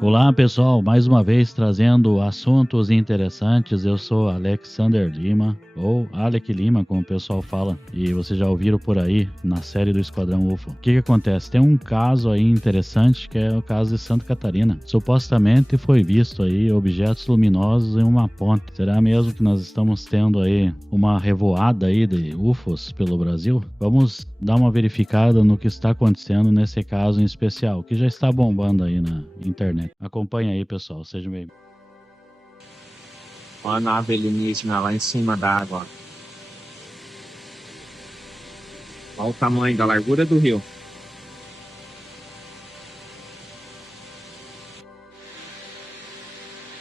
Olá pessoal, mais uma vez trazendo assuntos interessantes. Eu sou Alexander Lima, ou Alec Lima, como o pessoal fala, e vocês já ouviram por aí na série do Esquadrão UFO. O que acontece? Tem um caso aí interessante que é o caso de Santa Catarina. Supostamente foi visto aí objetos luminosos em uma ponte. Será mesmo que nós estamos tendo aí uma revoada aí de UFOs pelo Brasil? Vamos dar uma verificada no que está acontecendo nesse caso em especial, que já está bombando aí na internet. Acompanha aí, pessoal. Sejam bem-vindos. Olha a nave alienígena lá em cima da água. Olha o tamanho da largura do rio.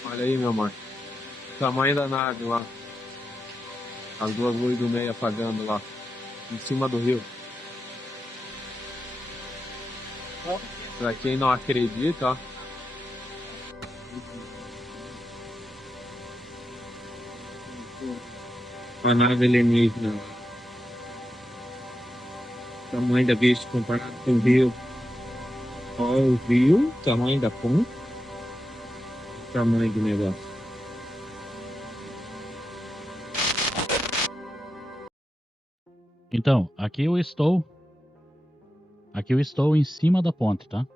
Olha aí, meu amor. O tamanho da nave lá. As duas luzes do meio apagando lá. Em cima do rio. Pra quem não acredita, ó. A nave alienígena. O tamanho da bicha comparado com o rio. Olha o rio, o tamanho da ponte. O tamanho do negócio. Então, aqui eu estou em cima da ponte, tá?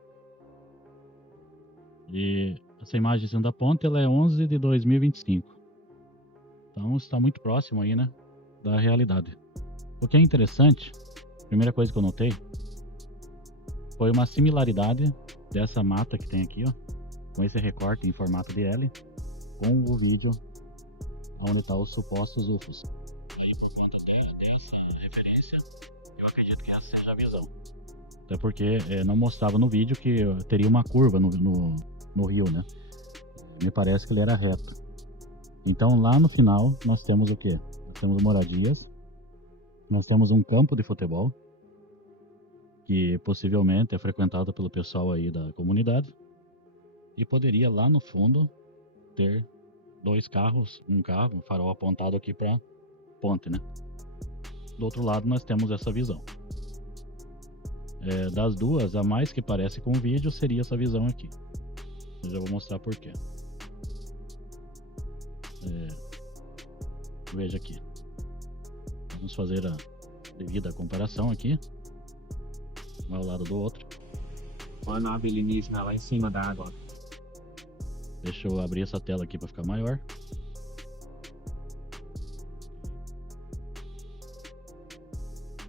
E essa imagem em cima da ponte, ela é 11 de 2025. Então está muito próximo aí, né, da realidade. O que é interessante, a primeira coisa que eu notei, foi uma similaridade dessa mata que tem aqui, ó, com esse recorte em formato de L, com o vídeo onde está os supostos UFOs. E por conta dessa referência, eu acredito que essa seja a visão. Até porque não mostrava no vídeo que teria uma curva no rio, né? Me parece que ele era reto. Então lá no final nós temos o quê? Nós temos moradias, nós temos um campo de futebol, que possivelmente é frequentado pelo pessoal aí da comunidade, e poderia lá no fundo ter dois carros, um carro, um farol apontado aqui para ponte, né? Do outro lado nós temos essa visão. Das duas, a mais que parece com o vídeo seria essa visão aqui. Eu já vou mostrar por quê. Veja aqui. Vamos fazer a devida comparação aqui. Um ao lado do outro. Olha a nave alienígena lá em cima da água. Deixa eu abrir essa tela aqui para ficar maior.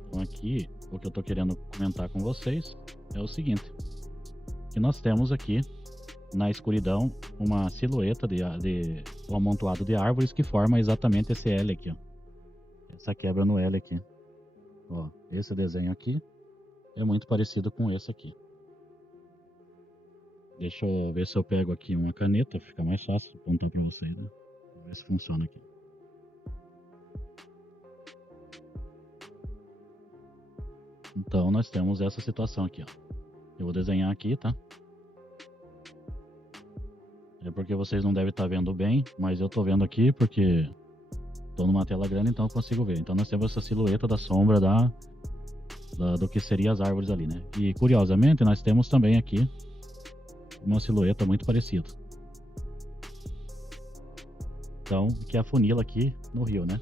Então aqui, o que eu estou querendo comentar com vocês é o seguinte. Que nós temos aqui, na escuridão, uma silhueta de um amontoado de árvores que forma exatamente esse L aqui, ó. Essa quebra no L aqui. Ó, esse desenho aqui é muito parecido com esse aqui. Deixa eu ver se eu pego aqui uma caneta, fica mais fácil apontar para vocês, né? Vamos ver se funciona aqui. Então nós temos essa situação aqui, ó. Eu vou desenhar aqui, tá? É porque vocês não devem estar vendo bem, mas eu tô vendo aqui porque tô numa tela grande, então eu consigo ver. Então nós temos essa silhueta da sombra do que seriam as árvores ali, né? E curiosamente nós temos também aqui uma silhueta muito parecida. Então, que afunila aqui no rio, né?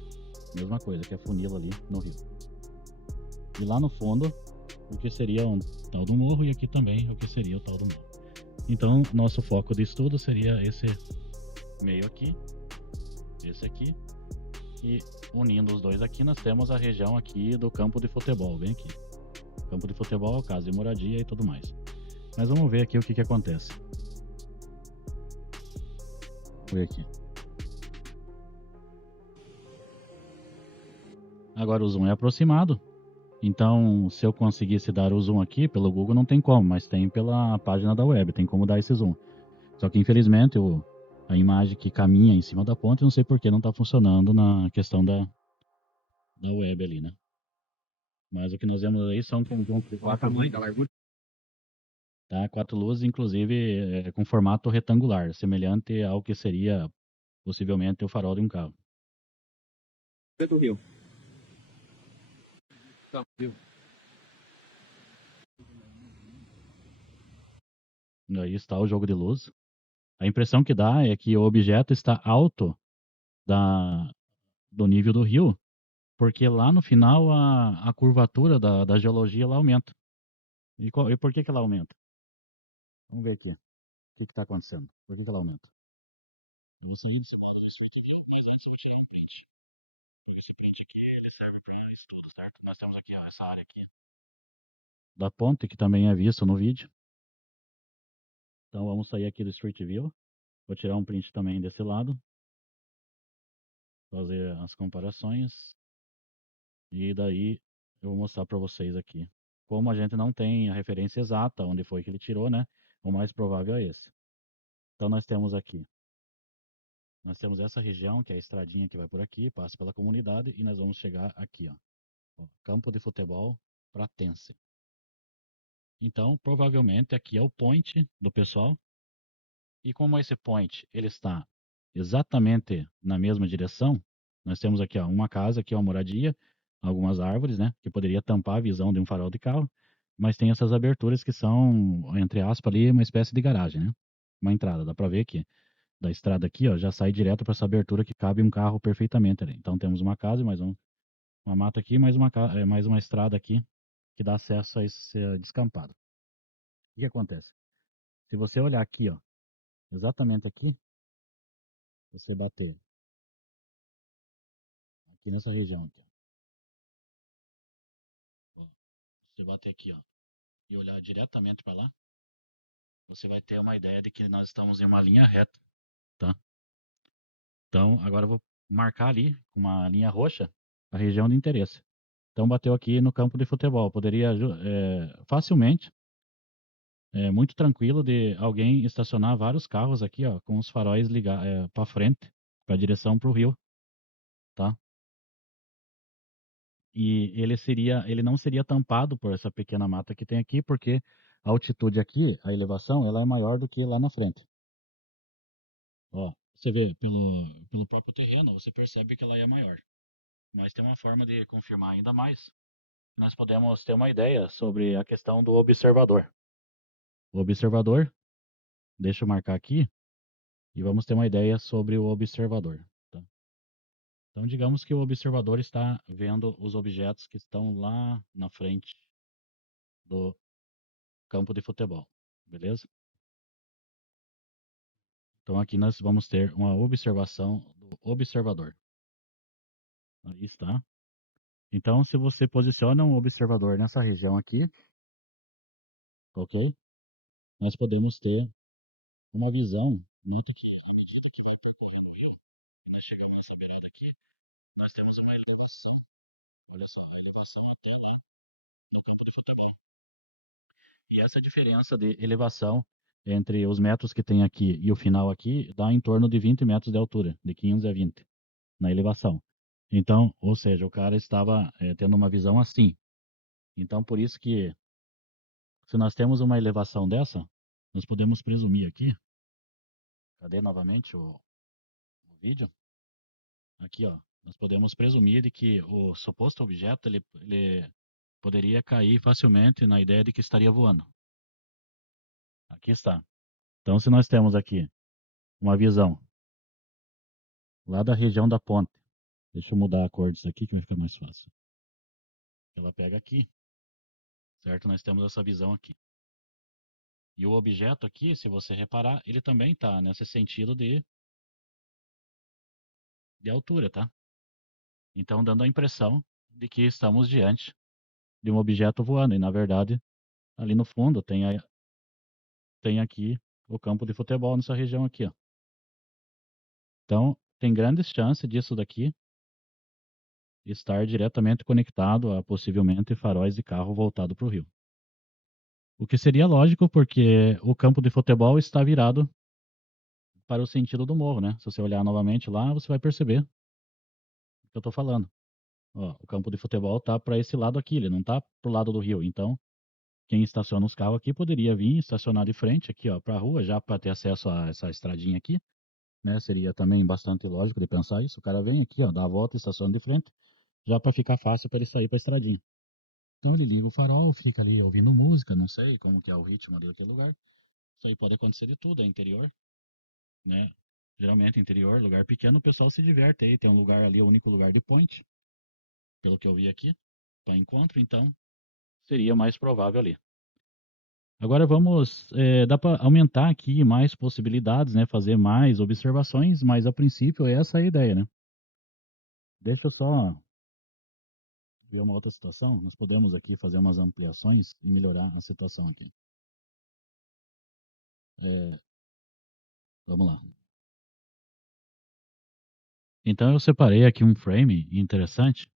Mesma coisa, que afunila ali no rio. E lá no fundo, o que seria um tal do morro, e aqui também o que seria o tal do morro. Então, nosso foco de estudo seria esse meio aqui, esse aqui, e unindo os dois aqui, nós temos a região aqui do campo de futebol, bem aqui. Campo de futebol, casa de moradia e tudo mais. Mas vamos ver aqui o que acontece. Vamos ver aqui. Agora o zoom é aproximado. Então, se eu conseguisse dar o zoom aqui pelo Google, não tem como, mas tem pela página da web, tem como dar esse zoom. Só que, infelizmente, a imagem que caminha em cima da ponte, eu não sei por que não está funcionando na questão da web ali, né? Mas o que nós vemos aí são um conjunto de quatro tamanho da largura. Tá? 4 luzes, inclusive, com formato retangular, semelhante ao que seria, possivelmente, o farol de um carro. Do rio. Tá, rio. Aí está o jogo de luz. A impressão que dá é que o objeto está alto da, do nível do rio, porque lá no final a curvatura da geologia ela aumenta. E por que ela aumenta? Vamos ver aqui. O que está acontecendo? Por que ela aumenta? Eu vou sair disso aqui, mas antes eu vou tirar um print. Porque esse print aqui ele serve para estudo, certo? Nós temos aqui ó, essa área aqui da ponte, que também é visto no vídeo. Então vamos sair aqui do Street View. Vou tirar um print também desse lado. Fazer as comparações. E daí eu vou mostrar para vocês aqui. Como a gente não tem a referência exata onde foi que ele tirou, né? O mais provável é esse. Então nós temos aqui. Nós temos essa região, que é a estradinha que vai por aqui, passa pela comunidade, e nós vamos chegar aqui, ó. Ó, campo de futebol Pratense. Então, provavelmente aqui é o point do pessoal. E como esse point ele está exatamente na mesma direção, nós temos aqui ó, uma casa, aqui uma moradia, algumas árvores, né, que poderia tampar a visão de um farol de carro, mas tem essas aberturas que são, entre aspas, ali uma espécie de garagem, né? Uma entrada, dá para ver aqui. Da estrada aqui, ó, já sai direto para essa abertura que cabe um carro perfeitamente ali. Então temos uma casa e mais uma mata aqui, mais uma estrada aqui que dá acesso a esse descampado. O que acontece? Se você olhar aqui, ó, exatamente aqui, você bater aqui nessa região aqui, ó, você bater aqui, ó, e olhar diretamente para lá, você vai ter uma ideia de que nós estamos em uma linha reta, tá? Então, agora eu vou marcar ali com uma linha roxa a região de interesse. Então, bateu aqui no campo de futebol. Poderia facilmente, muito tranquilo, de alguém estacionar vários carros aqui, ó, com os faróis ligados para frente, para a direção para o rio, tá? E ele não seria tampado por essa pequena mata que tem aqui, porque a altitude aqui, a elevação, ela é maior do que lá na frente. Ó, você vê pelo próprio terreno, você percebe que ela é maior. Mas tem uma forma de confirmar ainda mais. Nós podemos ter uma ideia sobre a questão do observador. O observador, deixa eu marcar aqui, e vamos ter uma ideia sobre o observador. Tá? Então, digamos que o observador está vendo os objetos que estão lá na frente do campo de futebol, beleza? Então, aqui nós vamos ter uma observação do observador. Aí está. Então, se você posiciona um observador nessa região aqui, ok? Nós podemos ter uma visão muito clara. Nós chegamos nessa beirada aqui, nós temos uma elevação. Olha só, a elevação até do campo de futebol. E essa diferença de elevação entre os metros que tem aqui e o final aqui dá em torno de 20 metros de altura, de 15 a 20 na elevação. Então, ou seja, o cara estava tendo uma visão assim. Então, por isso que, se nós temos uma elevação dessa, nós podemos presumir aqui. Cadê novamente o vídeo? Aqui, ó. Nós podemos presumir de que o suposto objeto ele poderia cair facilmente na ideia de que estaria voando. Aqui está. Então, se nós temos aqui uma visão lá da região da ponte, deixa eu mudar a cor disso aqui que vai ficar mais fácil. Ela pega aqui, certo? Nós temos essa visão aqui. E o objeto aqui, se você reparar, ele também está nesse sentido de altura, tá? Então, dando a impressão de que estamos diante de um objeto voando. E, na verdade, ali no fundo tem aqui o campo de futebol nessa região aqui, ó. Então, tem grandes chances disso daqui estar diretamente conectado a possivelmente faróis de carro voltado para o rio. O que seria lógico, porque o campo de futebol está virado para o sentido do morro, né? Se você olhar novamente lá, você vai perceber o que eu estou falando. Ó, o campo de futebol está para esse lado aqui, ele não está para o lado do rio. Então, quem estaciona os carros aqui poderia vir estacionar de frente aqui, ó, para a rua, já para ter acesso a essa estradinha aqui, né? Seria também bastante lógico de pensar isso. O cara vem aqui, ó, dá a volta, estaciona de frente, já para ficar fácil para ele sair para a estradinha. Então ele liga o farol, fica ali ouvindo música, não sei como que é o ritmo ali daquele lugar. Isso aí pode acontecer de tudo, é interior, né? Geralmente interior, lugar pequeno, o pessoal se diverte aí. Tem um lugar ali, o único lugar de point, pelo que eu vi aqui, para encontro, então seria mais provável ali. Agora vamos, dá para aumentar aqui mais possibilidades, né? Fazer mais observações, mas a princípio essa é a ideia, né? Deixa eu só ver uma outra situação. Nós podemos aqui fazer umas ampliações e melhorar a situação aqui. É, vamos lá. Então eu separei aqui um frame interessante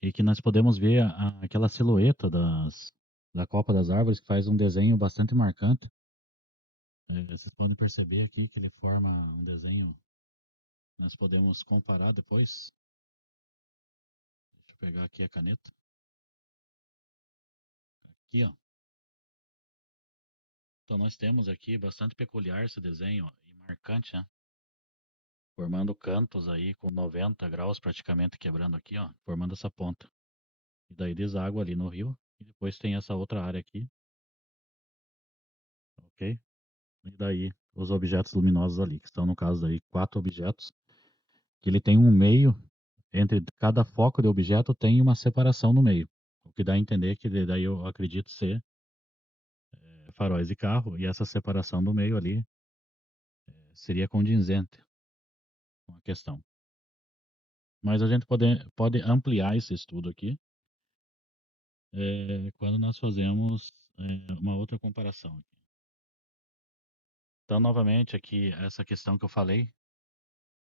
e que nós podemos ver aquela silhueta da copa das árvores que faz um desenho bastante marcante. Vocês podem perceber aqui que ele forma um desenho. Nós podemos comparar depois. Deixa eu pegar aqui a caneta. Aqui, ó. Então nós temos aqui bastante peculiar esse desenho ó, e marcante, né? Formando cantos aí com 90 graus praticamente quebrando aqui, ó, formando essa ponta. E daí deságua ali no rio e depois tem essa outra área aqui, ok? E daí os objetos luminosos ali, que estão no caso aí 4 objetos, que ele tem um meio entre cada foco de objeto tem uma separação no meio, o que dá a entender que daí eu acredito ser faróis de carro e essa separação do meio ali seria condizente com a questão. Mas a gente pode ampliar esse estudo aqui quando nós fazemos uma outra comparação. Então, novamente, aqui, essa questão que eu falei,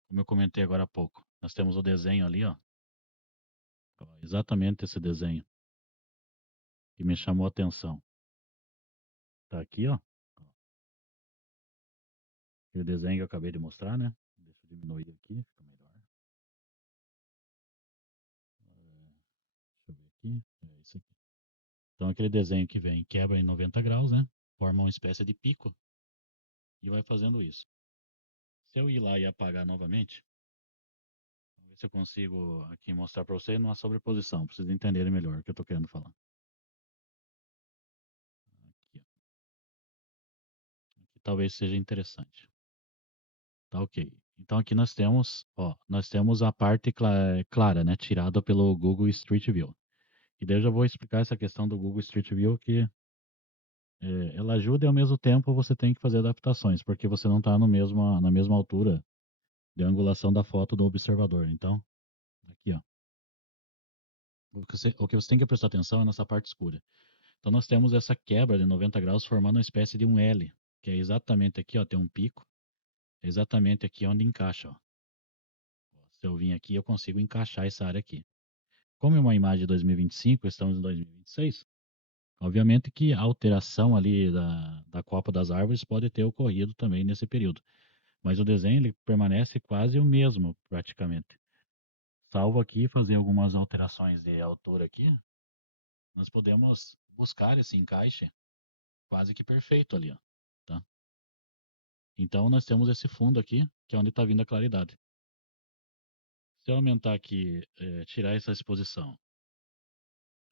como eu comentei agora há pouco, nós temos o desenho ali, ó, exatamente esse desenho que me chamou a atenção. Tá aqui, ó, aquele desenho que eu acabei de mostrar, né? Deixa eu diminuir aqui, fica melhor. Deixa eu ver aqui, é isso aqui. Então, aquele desenho que vem, quebra em 90 graus, né? Forma uma espécie de pico e vai fazendo isso. Se eu ir lá e apagar novamente, vamos ver se eu consigo aqui mostrar para você numa sobreposição, para vocês entenderem melhor o que eu estou querendo falar. Aqui, ó. Aqui talvez seja interessante. Tá ok. Então aqui nós temos, ó, nós temos a parte clara, né, tirada pelo Google Street View. E daí eu já vou explicar essa questão do Google Street View que ela ajuda e ao mesmo tempo você tem que fazer adaptações, porque você não está na mesma altura de angulação da foto do observador. Então, aqui, ó. O que você tem que prestar atenção é nessa parte escura. Então nós temos essa quebra de 90 graus formando uma espécie de um L, que é exatamente aqui, ó, tem um pico, é exatamente aqui onde encaixa, ó. Se eu vim aqui, eu consigo encaixar essa área aqui. Como é uma imagem de 2025, estamos em 2026, obviamente que a alteração ali da copa das árvores pode ter ocorrido também nesse período. Mas o desenho ele permanece quase o mesmo, praticamente. Salvo aqui fazer algumas alterações de altura aqui, nós podemos buscar esse encaixe quase que perfeito ali, ó, tá? Então nós temos esse fundo aqui, que é onde está vindo a claridade. Se eu aumentar aqui, tirar essa exposição,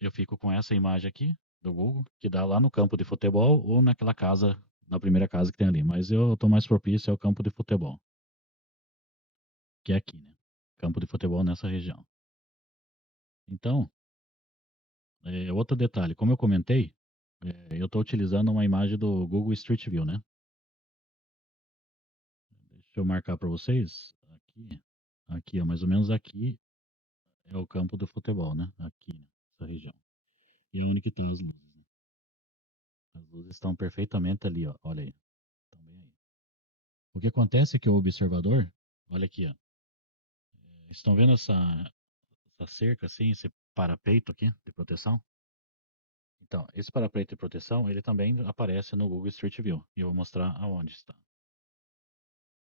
eu fico com essa imagem aqui do Google, que dá lá no campo de futebol ou naquela casa, na primeira casa que tem ali. Mas eu estou mais propício ao campo de futebol, que é aqui, né? Campo de futebol nessa região. Então, outro detalhe, como eu comentei, eu estou utilizando uma imagem do Google Street View, né? Deixa eu marcar para vocês. Aqui, ó, mais ou menos aqui é o campo do futebol, né? Aqui, nessa região. E é onde que estão as luzes. Né? As luzes estão perfeitamente ali, ó. Olha aí. Estão bem aí. O que acontece é que o observador, olha aqui, ó. Estão vendo essa cerca assim, esse parapeito aqui de proteção? Então, esse parapeito de proteção, ele também aparece no Google Street View. E eu vou mostrar aonde está.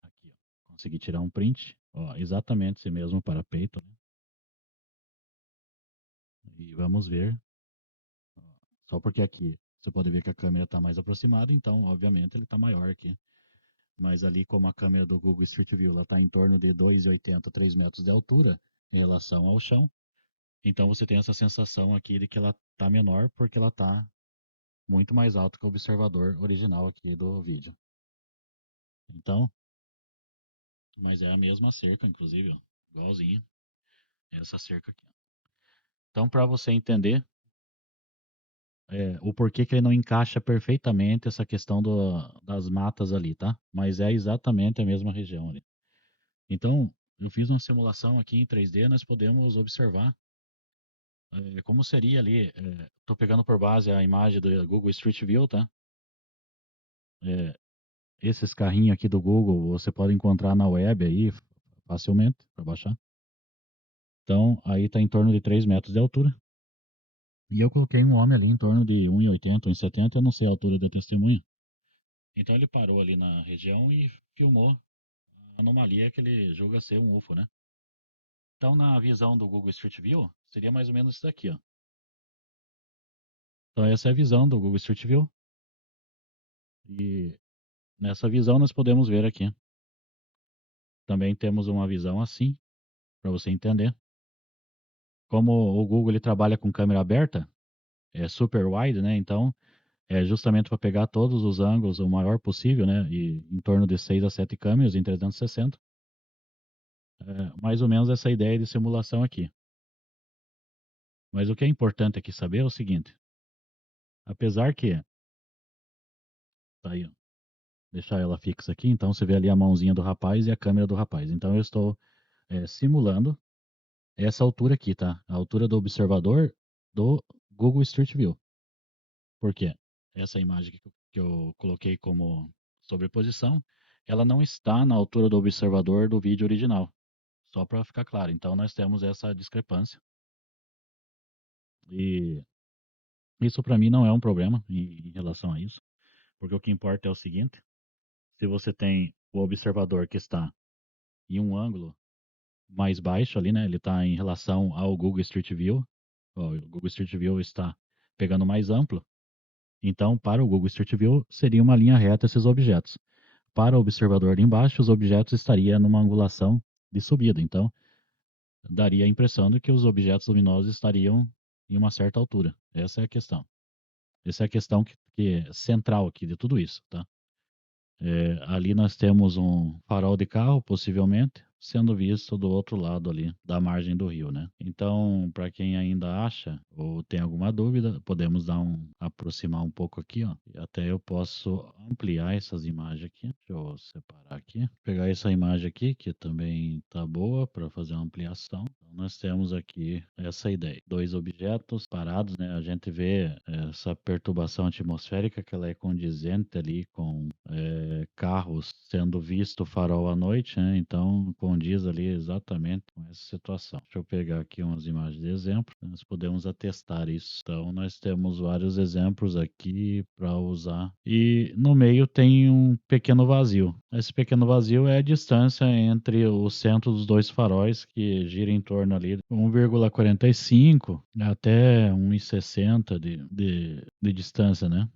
Aqui, ó. Consegui tirar um print, ó, exatamente esse mesmo parapeito, né? E vamos ver. Só porque aqui você pode ver que a câmera está mais aproximada, então, obviamente, ele está maior aqui. Mas ali, como a câmera do Google Street View está em torno de 2,80, 3 metros de altura em relação ao chão, então você tem essa sensação aqui de que ela está menor porque ela está muito mais alto que o observador original aqui do vídeo. Então, mas é a mesma cerca, inclusive, ó, igualzinho essa cerca aqui. Então, para você entender o porquê que ele não encaixa perfeitamente essa questão das matas ali, tá? Mas é exatamente a mesma região ali. Então, eu fiz uma simulação aqui em 3D, nós podemos observar como seria ali. Estou pegando por base a imagem do Google Street View, tá? É, esses carrinhos aqui do Google você pode encontrar na web aí facilmente para baixar. Então, aí está em torno de 3 metros de altura. E eu coloquei um homem ali em torno de 1,80, 1,70, eu não sei a altura da testemunha. Então ele parou ali na região e filmou a anomalia que ele julga ser um UFO, né? Então, na visão do Google Street View, seria mais ou menos isso daqui, ó. Então, essa é a visão do Google Street View. E nessa visão nós podemos ver aqui. Também temos uma visão assim, para você entender. Como o Google ele trabalha com câmera aberta, é super wide, né? Então, é justamente para pegar todos os ângulos o maior possível, né? E em torno de 6 a 7 câmeras em 360. Mais ou menos essa ideia de simulação aqui. Mas o que é importante aqui saber é o seguinte: apesar que, tá aí, ó, deixar ela fixa aqui, então você vê ali a mãozinha do rapaz e a câmera do rapaz. Então eu estou simulando essa altura aqui, tá? A altura do observador do Google Street View. Por quê? Essa imagem que eu coloquei como sobreposição, ela não está na altura do observador do vídeo original. Só para ficar claro. Então nós temos essa discrepância. E isso para mim não é um problema em relação a isso, porque o que importa é o seguinte: se você tem o observador que está em um ângulo mais baixo ali, né? Ele está em relação ao Google Street View. O Google Street View está pegando mais amplo. Então, para o Google Street View, seria uma linha reta esses objetos. Para o observador ali embaixo, os objetos estariam numa angulação de subida. Então, daria a impressão de que os objetos luminosos estariam em uma certa altura. Essa é a questão. Essa é a questão que é central aqui de tudo isso, tá? Ali nós temos um farol de carro, possivelmente, sendo visto do outro lado ali, da margem do rio, né? Então, para quem ainda acha ou tem alguma dúvida, podemos aproximar um pouco aqui, ó. E até eu posso ampliar essas imagens aqui. Deixa eu separar aqui. Pegar essa imagem aqui, que também tá boa para fazer uma ampliação. Então, nós temos aqui essa ideia. Dois objetos parados, né? A gente vê essa perturbação atmosférica que ela é condizente ali com carros sendo visto o farol à noite, né? Então condiz ali exatamente com essa situação. Deixa eu pegar aqui umas imagens de exemplo, nós podemos atestar isso. Então nós temos vários exemplos aqui para usar. E no meio tem um pequeno vazio. Esse pequeno vazio é a distância entre o centro dos dois faróis, que gira em torno ali de 1,45 até 1,60 de distância, né?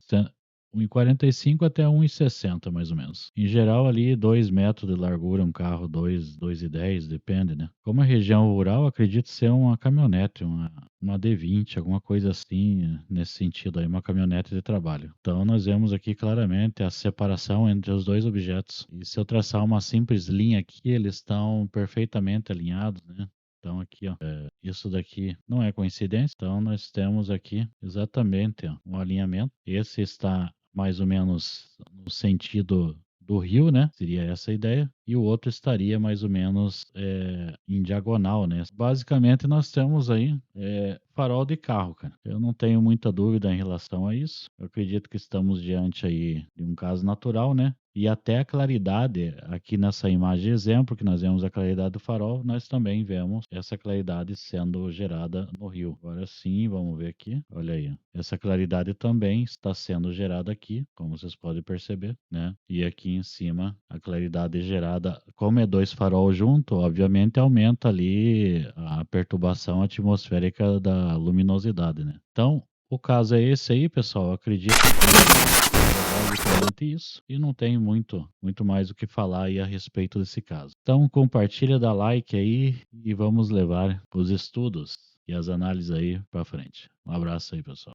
1,45 até 1,60 mais ou menos. Em geral ali 2 metros de largura, um carro 2,10, depende, né? Como é região rural, acredito ser uma caminhonete, uma D20, alguma coisa assim, nesse sentido aí, uma caminhonete de trabalho. Então nós vemos aqui claramente a separação entre os dois objetos. E se eu traçar uma simples linha aqui, eles estão perfeitamente alinhados, né? Então aqui, ó, isso daqui não é coincidência. Então nós temos aqui exatamente ó, um alinhamento. Esse está mais ou menos no sentido do rio, né? Seria essa a ideia. E o outro estaria mais ou menos em diagonal, né? Basicamente nós temos aí farol de carro, cara. Eu não tenho muita dúvida em relação a isso. Eu acredito que estamos diante aí de um caso natural, né? E até a claridade, aqui nessa imagem de exemplo, que nós vemos a claridade do farol, nós também vemos essa claridade sendo gerada no rio. Agora sim, vamos ver aqui. Olha aí. Essa claridade também está sendo gerada aqui, como vocês podem perceber, né? E aqui em cima, a claridade gerada, como é dois farol junto, obviamente aumenta ali a perturbação atmosférica da luminosidade, né? Então, o caso é esse aí, pessoal. Eu acredito que basicamente isso. E não tem muito mais o que falar aí a respeito desse caso. Então, compartilha, dá like aí e vamos levar os estudos e as análises aí para frente. Um abraço aí, pessoal.